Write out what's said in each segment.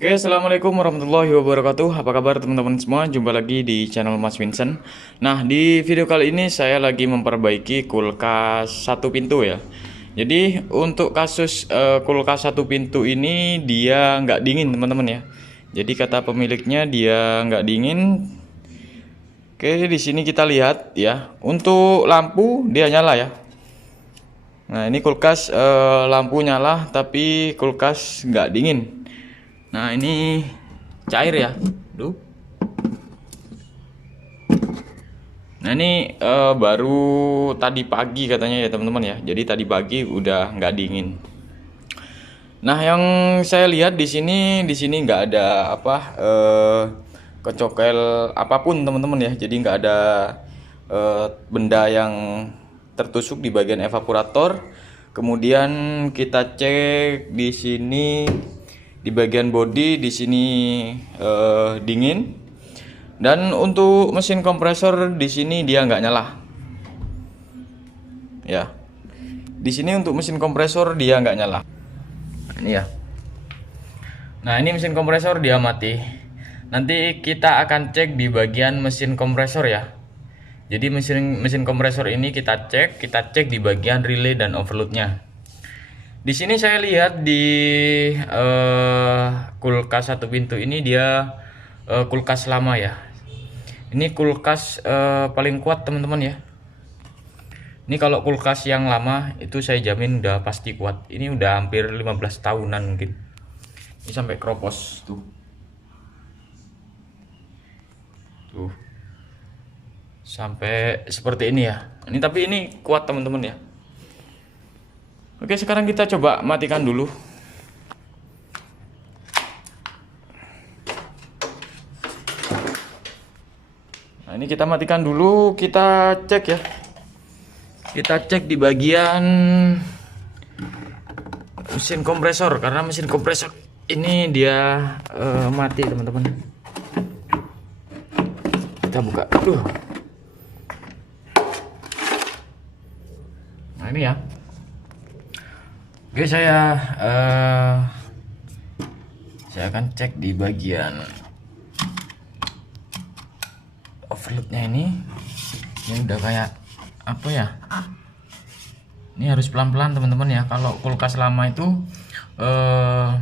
Oke, assalamualaikum warahmatullahi wabarakatuh. Apa kabar teman-teman semua? Jumpa lagi di channel Mas Vincent. Nah, di video kali ini saya lagi memperbaiki kulkas satu pintu ya. Jadi untuk kasus kulkas satu pintu ini dia nggak dingin teman-teman ya. Jadi kata pemiliknya dia nggak dingin. Oke, di sini kita lihat ya. Untuk lampu dia nyala ya. Nah, ini kulkas lampu nyala tapi kulkas nggak dingin. Nah, ini cair ya. Duh. Nah, ini baru tadi pagi katanya ya teman-teman ya. Jadi tadi pagi udah nggak dingin. Nah, yang saya lihat di sini nggak ada apa kecokel apapun teman-teman ya. Jadi nggak ada benda yang tertusuk di bagian evaporator. Kemudian kita cek di sini di bagian bodi di sini dingin. Dan untuk mesin kompresor di sini dia nggak nyala. Ya. Di sini untuk mesin kompresor dia nggak nyala. Ini ya. Nah, ini mesin kompresor dia mati. Nanti kita akan cek di bagian mesin kompresor ya. Jadi mesin kompresor ini kita cek di bagian relay dan overloadnya. Di sini saya lihat di kulkas satu pintu ini dia kulkas lama ya. Ini kulkas paling kuat teman-teman ya. Ini kalau kulkas yang lama itu saya jamin udah pasti kuat. Ini udah hampir 15 tahunan mungkin. Ini sampai keropos tuh. Tuh. Sampai seperti ini ya. Ini tapi ini kuat teman-teman ya. Oke, sekarang kita coba matikan dulu. Nah, ini kita matikan dulu, kita cek ya. Kita cek di bagian mesin kompresor karena mesin kompresor ini dia mati teman-teman. Kita buka. Nah, ini ya. Oke, saya akan cek di bagian overloadnya ini udah kayak apa ya, ini harus pelan-pelan teman-teman ya. Kalau kulkas lama itu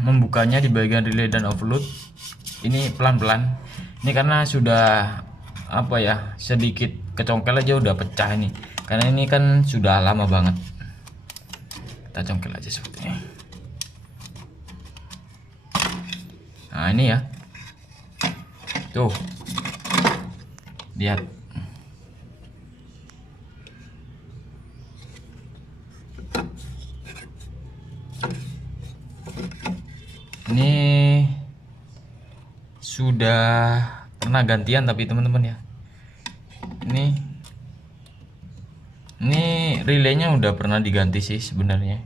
membukanya di bagian relay dan overload ini pelan-pelan. Ini karena sudah apa ya, sedikit kecongkel aja udah pecah ini, karena ini kan sudah lama banget. Kita congkel aja seperti ini. Nah, ini ya, tuh lihat. Ini sudah pernah gantian tapi teman-teman ya. Ini relaynya udah pernah diganti sih sebenarnya,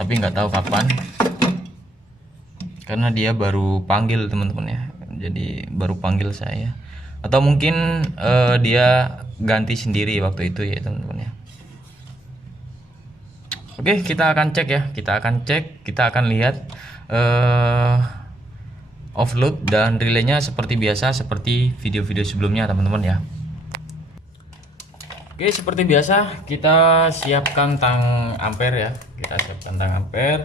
tapi nggak tahu kapan. Karena dia baru panggil teman-teman ya. Jadi baru panggil saya. Atau mungkin dia ganti sendiri waktu itu ya teman-teman ya. Oke, kita akan cek ya. Kita akan lihat offload dan relaynya seperti biasa, seperti video-video sebelumnya teman-teman ya. Oke, seperti biasa kita siapkan tang ampere ya. Kita siapkan tang ampere.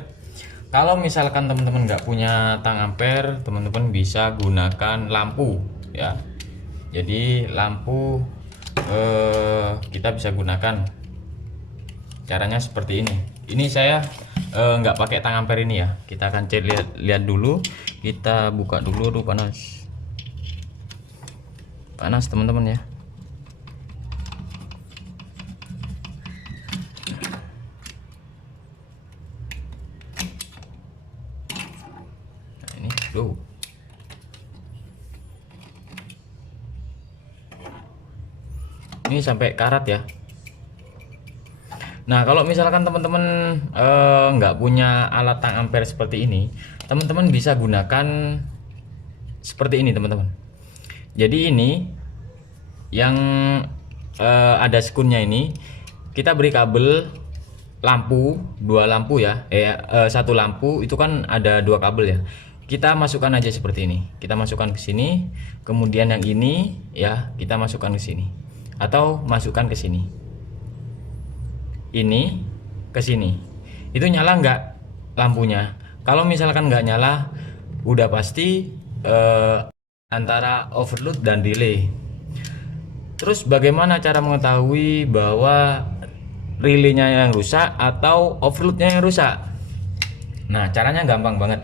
Kalau misalkan teman-teman nggak punya tang ampere, teman-teman bisa gunakan lampu ya. Jadi lampu kita bisa gunakan. Caranya seperti ini. Ini saya nggak pakai tang ampere ini ya. Kita akan cek, lihat dulu. Kita buka dulu. Aduh, panas teman-teman ya. Nah, ini tuh. Ini sampai karat ya. Nah, kalau misalkan teman-teman nggak punya alat tang ampere seperti ini, teman-teman bisa gunakan seperti ini teman-teman. Jadi ini yang ada skunnya ini, kita beri kabel lampu, dua lampu ya, satu lampu itu kan ada dua kabel ya. kita masukkan aja seperti ini. Kita masukkan ke sini, kemudian yang ini ya kita masukkan ke sini atau masukkan ke sini. Ini ke sini. Itu nyala nggak lampunya? Kalau misalkan nggak nyala, udah pasti antara overload dan relay. Terus bagaimana cara mengetahui bahwa relaynya yang rusak atau overloadnya yang rusak? Nah, caranya gampang banget.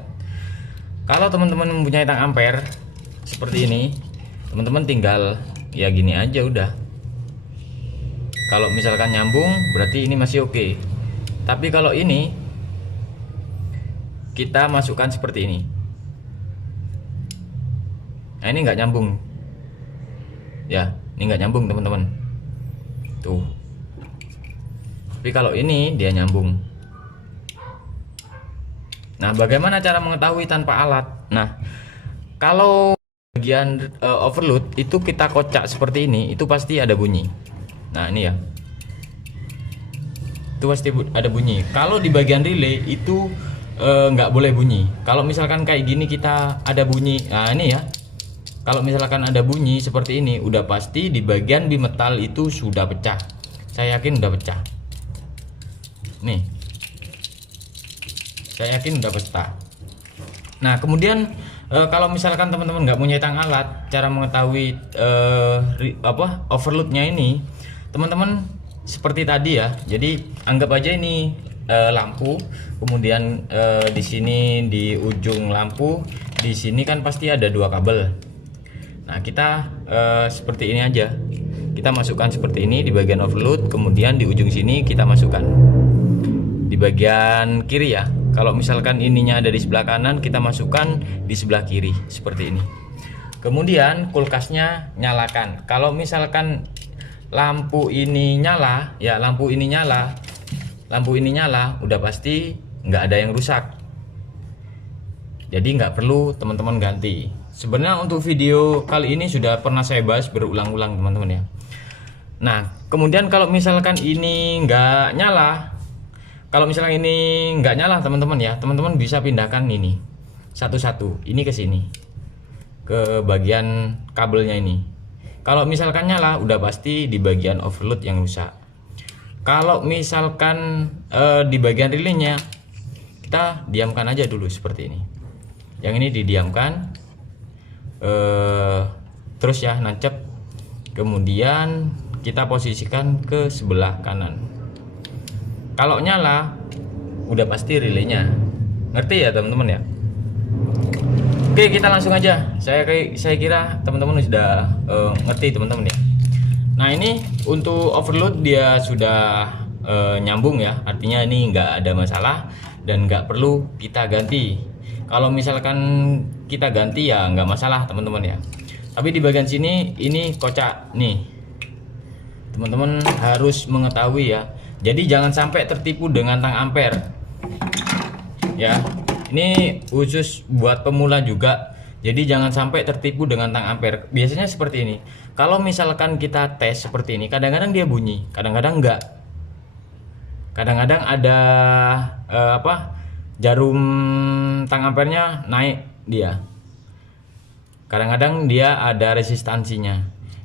Kalau teman-teman mempunyai tang ampere seperti ini, teman-teman tinggal ya gini aja udah. Kalau misalkan nyambung berarti ini masih oke. Tapi kalau ini kita masukkan seperti ini. Nah, ini nggak nyambung. Ya, ini nggak nyambung teman-teman. Tuh. Tapi kalau ini dia nyambung. Nah, bagaimana cara mengetahui tanpa alat? Nah, kalau bagian overload itu kita kocak seperti ini, itu pasti ada bunyi. Nah, ini ya. Itu pasti ada bunyi. Kalau di bagian relay itu nggak boleh bunyi. Kalau misalkan kayak gini kita ada bunyi. Nah, ini ya. Kalau misalkan ada bunyi seperti ini, udah pasti di bagian bimetal itu sudah pecah. Saya yakin udah pecah. Nih. Saya yakin udah pecah. Nah, kemudian kalau misalkan teman-teman nggak punya tang alat, cara mengetahui overloadnya ini, teman-teman seperti tadi ya. Jadi anggap aja ini lampu, kemudian di sini di ujung lampu, di sini kan pasti ada dua kabel. Nah, kita seperti ini aja. Kita masukkan seperti ini di bagian overload, kemudian di ujung sini kita masukkan di bagian kiri ya. Kalau misalkan ininya ada di sebelah kanan, kita masukkan di sebelah kiri seperti ini. Kemudian kulkasnya nyalakan. Kalau misalkan lampu ini nyala, ya lampu ini nyala, udah pasti nggak ada yang rusak. Jadi nggak perlu teman-teman ganti. Sebenarnya untuk video kali ini sudah pernah saya bahas berulang-ulang teman-teman ya. Nah, kemudian kalau misalkan ini nggak nyala, teman-teman ya, teman-teman bisa pindahkan ini satu-satu, ini ke sini, ke bagian kabelnya ini. Kalau misalkan nyala, udah pasti di bagian overload yang rusak. Kalau misalkan di bagian relaynya, kita diamkan aja dulu seperti ini. Yang ini didiamkan, terus ya nancep. Kemudian kita posisikan ke sebelah kanan. Kalau nyala, udah pasti relaynya. Ngerti ya teman-teman ya? Oke, kita langsung aja. Saya kira teman-teman sudah ngerti teman-teman ya. Nah, ini untuk overload dia sudah nyambung ya. Artinya ini nggak ada masalah dan nggak perlu kita ganti. Kalau misalkan kita ganti ya nggak masalah teman-teman ya. Tapi di bagian sini ini kocak nih. Teman-teman harus mengetahui ya. Jadi jangan sampai tertipu dengan tang ampere. Ya, ini khusus buat pemula juga. Jadi jangan sampai tertipu dengan tang ampere. Biasanya seperti ini. Kalau misalkan kita tes seperti ini, kadang-kadang dia bunyi, kadang-kadang enggak. Kadang-kadang ada jarum tang ampernya naik dia. Kadang-kadang dia ada resistansinya.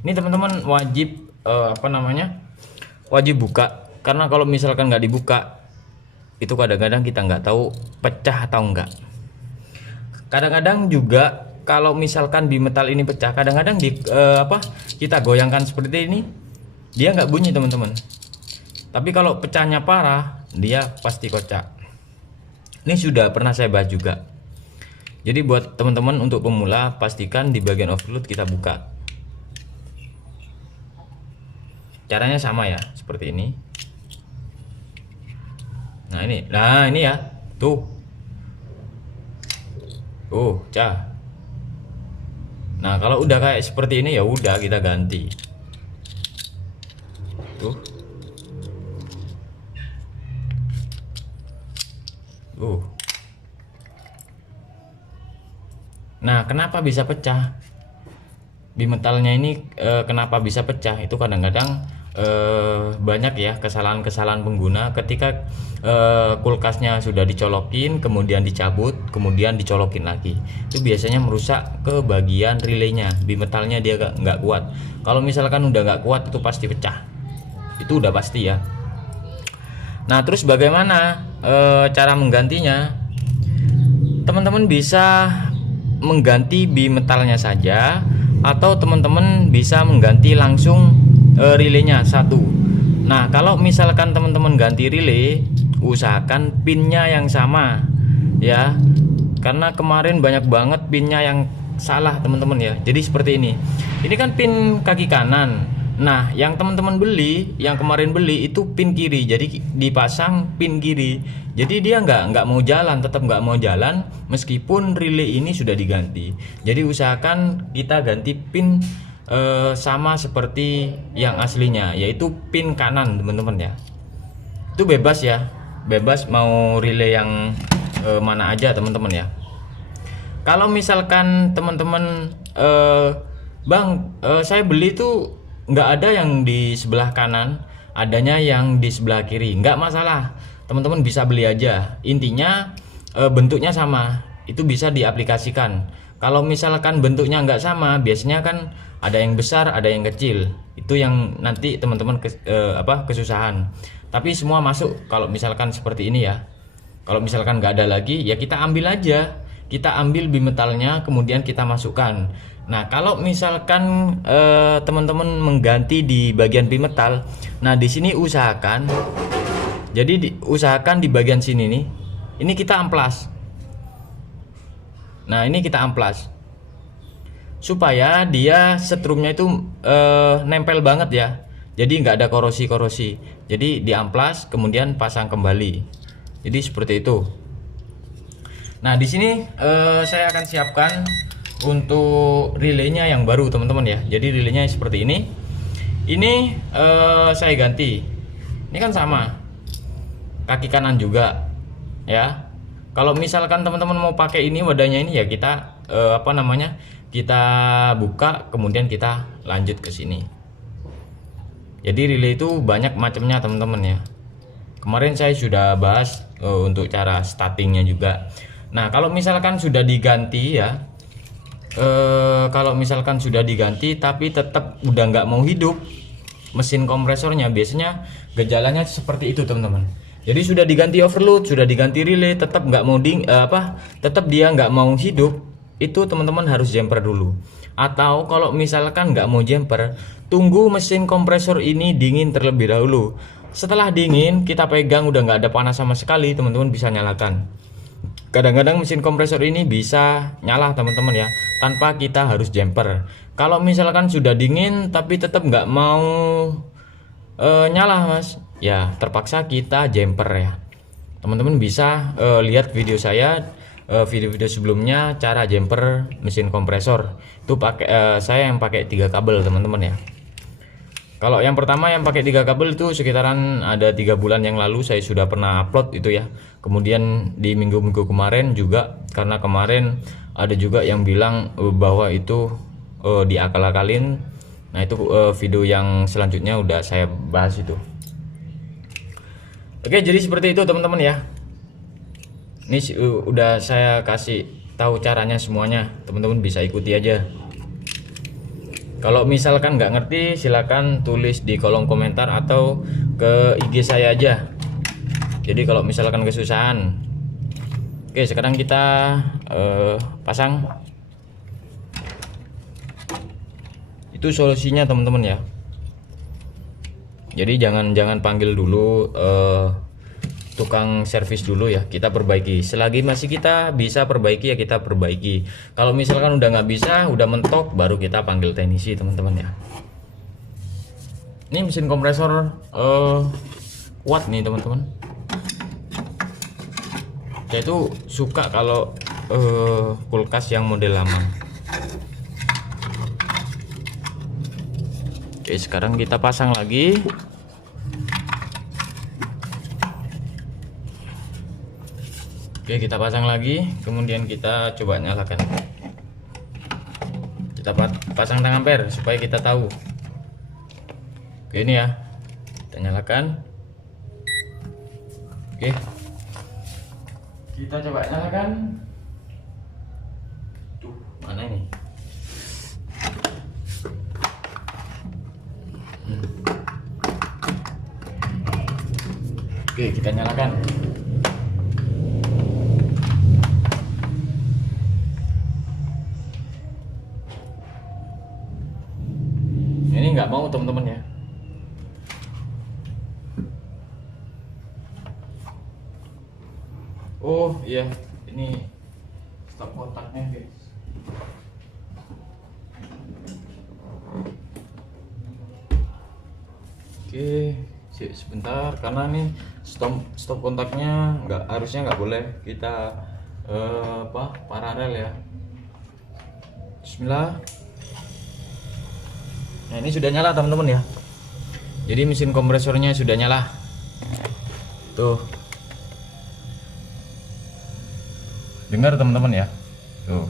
Ini teman-teman wajib wajib buka. Karena kalau misalkan nggak dibuka, itu kadang-kadang kita nggak tahu pecah atau enggak. Kadang-kadang juga kalau misalkan bimetal ini pecah, kadang-kadang kita goyangkan seperti ini, dia nggak bunyi teman-teman. Tapi kalau pecahnya parah, dia pasti kocak. Ini sudah pernah saya bahas juga. Jadi buat teman-teman untuk pemula, pastikan di bagian overload kita buka. Caranya sama ya, seperti ini. Nah ini ya, tuh, cah. Nah kalau udah kayak seperti ini ya udah kita ganti. Tuh, Nah kenapa bisa pecah? Bimetalnya ini kenapa bisa pecah? Itu kadang-kadang banyak ya kesalahan-kesalahan pengguna ketika kulkasnya sudah dicolokin kemudian dicabut kemudian dicolokin lagi. Itu biasanya merusak ke bagian relaynya, bimetalnya dia nggak kuat. Kalau misalkan udah nggak kuat itu pasti pecah, itu udah pasti ya. Nah terus bagaimana cara menggantinya? Teman-teman bisa mengganti bimetalnya saja atau teman-teman bisa mengganti langsung relaynya satu. Nah kalau misalkan teman-teman ganti relay, usahakan pinnya yang sama ya, karena kemarin banyak banget pinnya yang salah teman-teman ya. Jadi seperti ini kan pin kaki kanan. Nah yang teman-teman beli, yang kemarin beli itu pin kiri, jadi dipasang pin kiri, jadi dia nggak mau jalan, tetap nggak mau jalan meskipun relay ini sudah diganti. Jadi usahakan kita ganti pin sama seperti yang aslinya, yaitu pin kanan teman-teman ya. Itu bebas ya, bebas mau relay yang mana aja teman-teman ya. Kalau misalkan teman-teman bang saya beli tuh nggak ada yang di sebelah kanan, adanya yang di sebelah kiri, nggak masalah, teman-teman bisa beli aja. Intinya bentuknya sama, itu bisa diaplikasikan. Kalau misalkan bentuknya nggak sama, biasanya kan ada yang besar ada yang kecil, itu yang nanti teman-teman kesusahan. Tapi semua masuk kalau misalkan seperti ini ya. Kalau misalkan nggak ada lagi ya kita ambil aja, kita ambil bimetalnya kemudian kita masukkan. Nah kalau misalkan teman-teman mengganti di bagian bimetal, nah di sini usahakan, jadi usahakan di bagian sini nih, ini kita amplas. Nah ini kita amplas supaya dia setrumnya itu nempel banget ya, jadi nggak ada korosi-korosi. Jadi diamplas kemudian pasang kembali, jadi seperti itu. Nah di sini saya akan siapkan untuk relaynya yang baru teman-teman ya. Jadi relaynya seperti ini saya ganti. Ini kan sama kaki kanan juga ya. Kalau misalkan teman-teman mau pakai ini wadahnya ini ya kita kita buka kemudian kita lanjut ke sini. Jadi relay itu banyak macamnya teman-teman ya. Kemarin saya sudah bahas untuk cara startingnya juga. Nah kalau misalkan sudah diganti ya, kalau misalkan sudah diganti tapi tetap udah nggak mau hidup mesin kompresornya, biasanya gejalanya seperti itu teman-teman. Jadi sudah diganti overload, sudah diganti relay, tetap nggak mau tetap dia nggak mau hidup, itu teman-teman harus jumper dulu. Atau kalau misalkan nggak mau jumper, tunggu mesin kompresor ini dingin terlebih dahulu. Setelah dingin kita pegang udah nggak ada panas sama sekali, teman-teman bisa nyalakan. Kadang-kadang mesin kompresor ini bisa nyala teman-teman ya, tanpa kita harus jumper. Kalau misalkan sudah dingin tapi tetap nggak mau nyala mas, ya terpaksa kita jumper ya. Teman-teman bisa lihat video saya, video-video sebelumnya cara jumper mesin kompresor. Itu pakai saya yang pakai 3 kabel teman-teman ya. Kalau yang pertama yang pakai 3 kabel itu sekitaran ada 3 bulan yang lalu saya sudah pernah upload itu ya. Kemudian di minggu-minggu kemarin juga, karena kemarin ada juga yang bilang bahwa itu diakal-akalin. Nah itu video yang selanjutnya udah saya bahas itu. Oke, jadi seperti itu teman-teman ya. Ini udah saya kasih tahu caranya semuanya, teman-teman bisa ikuti aja. Kalau misalkan nggak ngerti silahkan tulis di kolom komentar atau ke IG saya aja. Jadi kalau misalkan kesusahan. Oke, sekarang kita pasang. Itu solusinya teman-teman ya. Jadi jangan panggil dulu tukang servis dulu ya, kita perbaiki. Selagi masih kita bisa perbaiki ya kita perbaiki. Kalau misalkan udah nggak bisa, udah mentok, baru kita panggil teknisi teman-teman ya. Ini mesin kompresor kuat nih teman-teman. Saya itu suka kalau kulkas yang model lama. Oke, sekarang kita pasang lagi. Oke, kita pasang lagi, kemudian kita coba nyalakan. Kita pasang tang ampere supaya kita tahu. Oke, ini ya, kita nyalakan. Oke, kita coba nyalakan. Tuh, mana ini? Oke, kita nyalakan. Ini nggak mau teman-teman ya. Oh iya, ini stop kontaknya guys. Oke, sebentar karena nih stop kontaknya harusnya nggak boleh kita paralel ya. Bismillah. Nah ini sudah nyala teman-teman ya. Jadi mesin kompresornya sudah nyala. Tuh. Dengar teman-teman ya. Tuh.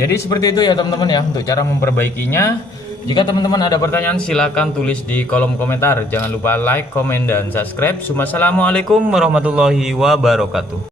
Jadi seperti itu ya teman-teman ya untuk cara memperbaikinya. Jika teman-teman ada pertanyaan silahkan tulis di kolom komentar. Jangan lupa like, komen, dan subscribe. Wassalamualaikum warahmatullahi wabarakatuh.